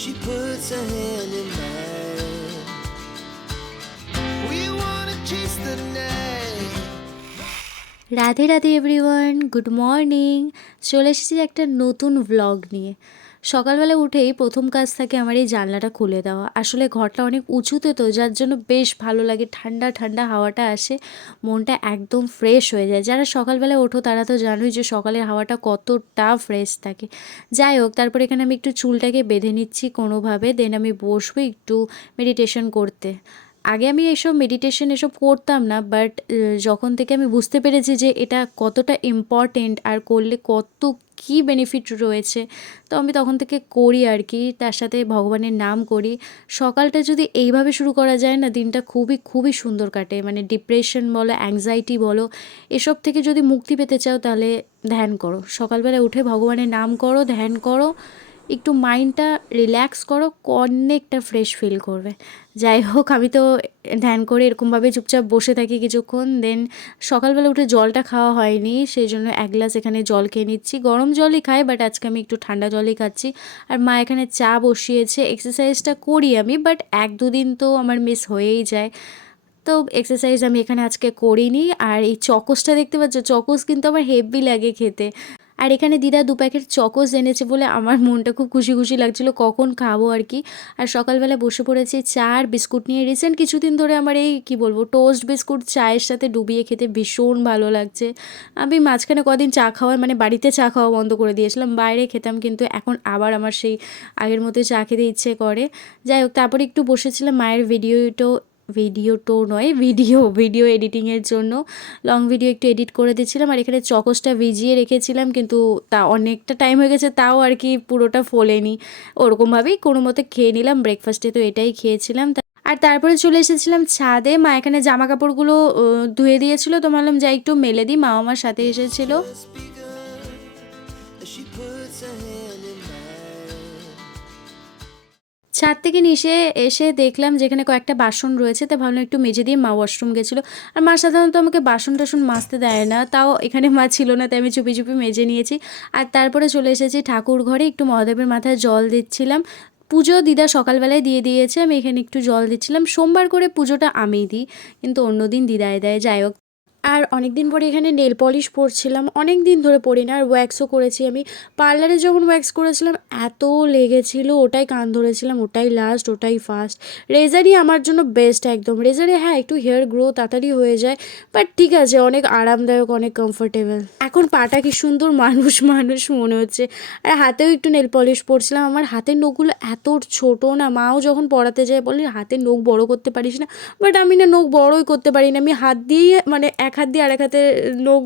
She puts her hand in mine. We wanna chase the night. Radhe Radhe everyone good morning চলে এসেছি একটা নতুন vlog নিয়ে সকালবেলা উঠেই প্রথম কাজ থাকে আমার এই জানলাটা খুলে দেওয়া। আসলে ঘরটা অনেক উঁচুতে তো, যার জন্য বেশ ভালো লাগে। ঠান্ডা ঠান্ডা হাওয়াটা আসে, মনটা একদম ফ্রেশ হয়ে যায়। যারা সকালবেলা ওঠো তারা তো জানোই যে সকালের হাওয়াটা কতটা ফ্রেশ থাকে। যাই হোক, তারপর এখানে আমি একটু চুলটাকে বেঁধে নিচ্ছি কোনোভাবে। দেন আমি বসবো একটু মেডিটেশন করতে। আগে আমি এসব মেডিটেশন এসব করতাম না বাট যখন থেকে আমি বুঝতে পেরেছি যে এটা কতটা ইম্পর্টেন্ট আর করলে কত কী বেনিফিট রয়েছে, তো আমি তখন থেকে করি আর কি, তার সাথে ভগবানের নাম করি। সকালটা যদি এইভাবে শুরু করা যায় না, দিনটা খুবই খুবই সুন্দর কাটে। মানে ডিপ্রেশন বলো অ্যাংজাইটি বলো, এসব থেকে যদি মুক্তি পেতে চাও তাহলে ধ্যান করো। সকালবেলা উঠে ভগবানের নাম করো, ধ্যান করো একটু মাইন্ডটা রিল্যাক্স করো অনেকটা ফ্রেশ ফিল করবে। যাই হোক আমি তো ধ্যান করে এরকমভাবে চুপচাপ বসে থাকি কিছুক্ষণ দেন সকালবেলা উঠে জলটা খাওয়া হয়নি সেই জন্য এক গ্লাস এখানে জল খেয়ে নিচ্ছি। গরম জলই খাই বাট আজকে আমি একটু ঠান্ডা জলই খাচ্ছি। আর মা এখানে চা বসিয়েছে এক্সারসাইজটা করি আমি বাট এক দুদিন তো আমার মিস হয়েই যায়। তো এক্সারসাইজ আমি এখানে আজকে করিনি, আর এই চকোসটা দেখতে পাচ্ছ, চকোস কিন্তু আমার হেভি লাগে খেতে। আর এখানে দিদা দু প্যাকেট চকোস এনেছে বলে আমার মনটা খুব খুশি খুশি লাগছিল, কখন খাব আর কি। আর সকালবেলা বসে পড়েছি চা আর বিস্কুট নিয়ে। রিসেন্ট কিছুদিন ধরে আমার এই, কি বলব টোস্ট বিস্কুট চায়ের সাথে ডুবিয়ে খেতে ভীষণ ভালো লাগছে। আমি মাঝখানে কদিন চা খাওয়া মানে বাড়িতে চা খাওয়া বন্ধ করে দিয়েছিলাম, বাইরে খেতাম কিন্তু এখন আবার আমার সেই আগের মতো চা খেতে ইচ্ছে করে। যাই হোক, তারপরে একটু বসেছিলাম মায়ের ভিডিওটো ভিডিও তো নয় ভিডিও ভিডিও এডিটিংয়ের জন্য। লং ভিডিও একটু এডিট করে দিচ্ছিলাম আর এখানে চকসটা ভিজিয়ে রেখেছিলাম, কিন্তু তা অনেকটা টাইম হয়ে গেছে, তাও আর কি পুরোটা ফোলেনি। ওরকমভাবেই কোনো মতে খেয়ে নিলাম ব্রেকফাস্টে তো এটাই খেয়েছিলাম। আর তারপরে চলে এসেছিলাম ছাদে, মা এখানে জামা কাপড়গুলো ধুয়ে দিয়েছিল, তো ভাবলাম যাই একটু মেলে দিই, মা আমার সাথে এসেছিল। ছাদ থেকে নিচে এসে দেখলাম যেখানে কয়েকটা বাসন রয়েছে তা ভাবলাম একটু মেজে দিয়ে মা ওয়াশরুম গেছিল। আর মা সাধারণত আমাকে বাসন টাসন মাজতে দেয় না, তাও এখানে মা ছিল না, তাই আমি চুপি চুপি মেজে নিয়েছি। আর তারপরে চলে এসেছি ঠাকুর ঘরে, একটু মহাদেবের মাথায় জল দিচ্ছিলাম। পুজো দিদা সকালবেলায় দিয়ে দিয়েছে, আমি এখানে একটু জল দিচ্ছিলাম। সোমবার করে পুজোটা আমিই দিই, কিন্তু অন্যদিন দিদায় দেয়। যাই হোক আর অনেক দিন পরে এখানে নেল পলিশ পরছিলাম অনেক দিন ধরে পরি না, আর ওয়্যাক্সও করেছি আমি। পার্লারে যখন ওয়্যাক্স করেছিলাম, এত লেগেছিল, ওটাই কান ধরেছিলাম, ওটাই লাস্ট ওটাই ফার্স্ট রেজারই আমার জন্য বেস্ট একদম। রেজারে হ্যাঁ একটু হেয়ার গ্রো তাড়াতাড়ি হয়ে যায় বাট ঠিক আছে, অনেক আরামদায়ক, অনেক কমফোর্টেবল এখন পাটা কি সুন্দর, মানুষ মানুষ মনে হচ্ছে। আর হাতেও একটু নেল পলিশ পরছিলাম, আমার হাতের নখগুলো এত ছোট না, মাও যখন পড়াতে যায় বলে, হাতের নখ বড় করতে পারিস না। বাট আমি না নখ বড়ই করতে পারি না, আমি হাত দিয়েই মানে এক হাত দিয়ে আর এক হাতে নখ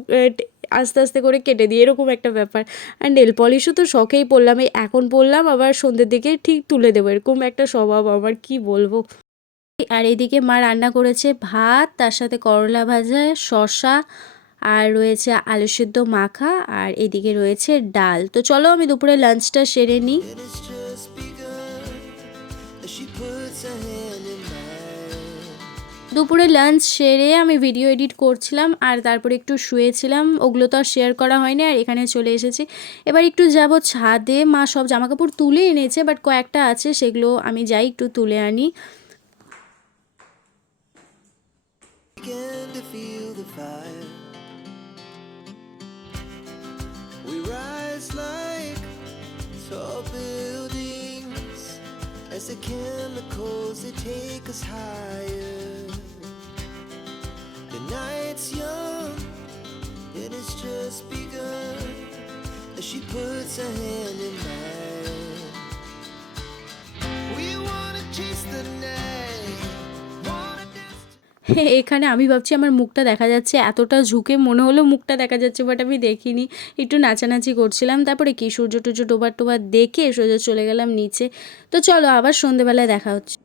আস্তে আস্তে করে কেটে দিই এরকম একটা ব্যাপার। আর নেল পলিশও তো শখেই পড়লাম এই এখন পড়লাম আবার সন্ধ্যের দিকে ঠিক তুলে দেবো, এরকম একটা স্বভাব আমার, কি বলব? আর এদিকে মা রান্না করেছে ভাত, তার সাথে করলা ভাজা শশা আর রয়েছে আলু সেদ্ধ মাখা, আর এদিকে রয়েছে ডাল। তো চলো আমি দুপুরে লাঞ্চটা সেরে নিই। দুপুরে লাঞ্চ সেরে আমি ভিডিও এডিট করছিলাম, আর তারপরে একটু শুয়েছিলাম। ওগুলো তো আর শেয়ার করা হয়নি, আর এখানে চলে এসেছি। এবার একটু যাব ছাদে, মা সব জামাকাপড় তুলে এনেছে বাট কয়েকটা আছে, সেগুলো আমি যাই একটু তুলে আনি। As the chemicals, they take us higher. এখানে আমি ভাবছি আমার মুখটা দেখা যাচ্ছে এতটা ঝুঁকে, মনে হলো মুখটা দেখা যাচ্ছে বাট আমি দেখিনি। একটু নাচানাচি করছিলাম, তারপরে কি সূর্য টুর্য টোবার টোবার দেখে সোজা চলে গেলাম নিচে। তো চলো, আবার সন্ধেবেলায় দেখা হচ্ছে।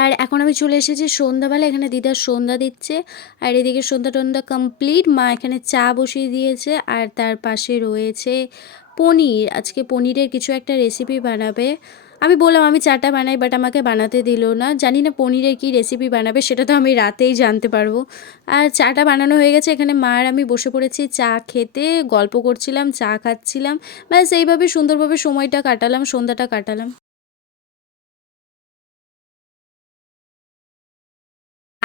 আর এখন আমি চলে এসেছি সন্ধ্যাবেলা, এখানে দিদার সন্ধ্যা দিচ্ছে। আর এদিকে সন্ধ্যা টন্ধ্যা কমপ্লিট মা এখানে চা বসিয়ে দিয়েছে, আর তার পাশে রয়েছে পনির। আজকে পনিরের কিছু একটা রেসিপি বানাবে। আমি বললাম, আমি চাটা বানাই বাট আমাকে বানাতে দিল না। জানি না পনিরের কী রেসিপি বানাবে, সেটা তো আমি রাতেই জানতে পারব। আর চাটা বানানো হয়ে গেছে, এখানে মা আর আমি বসে পড়েছি চা খেতে, গল্প করছিলাম, চা খাচ্ছিলাম। ব্যাস, এইভাবে সুন্দরভাবে সময়টা কাটালাম, সন্ধ্যাটা কাটালাম।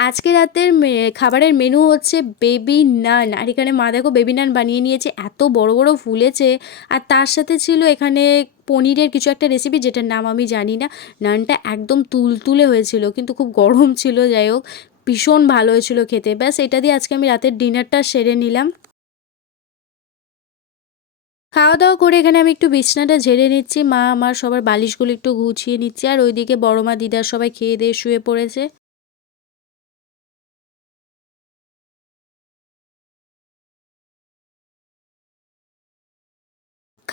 আজকে রাতের খাবারের মেনু হচ্ছে বেবি নান আর এখানে মা দেখো বেবি নান বানিয়ে নিয়েছে, এত বড় বড় ফুলেছে। আর তার সাথে ছিল এখানে পনিরের কিছু একটা রেসিপি যেটার নাম আমি জানি না। নানটা একদম তুলতুলে হয়েছিল, কিন্তু খুব গরম ছিল, যাই হোক। ভীষণ ভালো হয়েছিল খেতে। ব্যাস, এটা দিয়ে আজকে আমি রাতের ডিনারটা সেরে নিলাম। খাওয়া দাওয়া করে এখানে আমি একটু বিছনাটা ঝেড়ে নিচ্ছি। মা আমার সবার বালিশগুলো একটু গুছিয়ে নিচ্ছে। আর ওইদিকে বড় মা দিদার সবাই খেয়ে দিয়ে শুয়ে পড়েছে।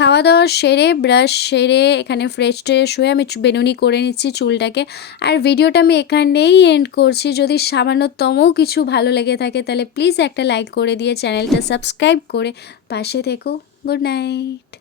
খাওয়া দাওয়া সেরে ব্রাশ সেরে, এখানে ফ্রেশ ট্রেশ হয়ে আমি বেনুনি করে নিচ্ছি চুলটাকে। আর ভিডিওটা আমি এখানেই এন্ড করছি। যদি সামান্যতমও কিছু ভালো লেগে থাকে, তাহলে প্লিজ একটা লাইক করে দিয়ে চ্যানেলটা সাবস্ক্রাইব করে পাশে থেকো। Good night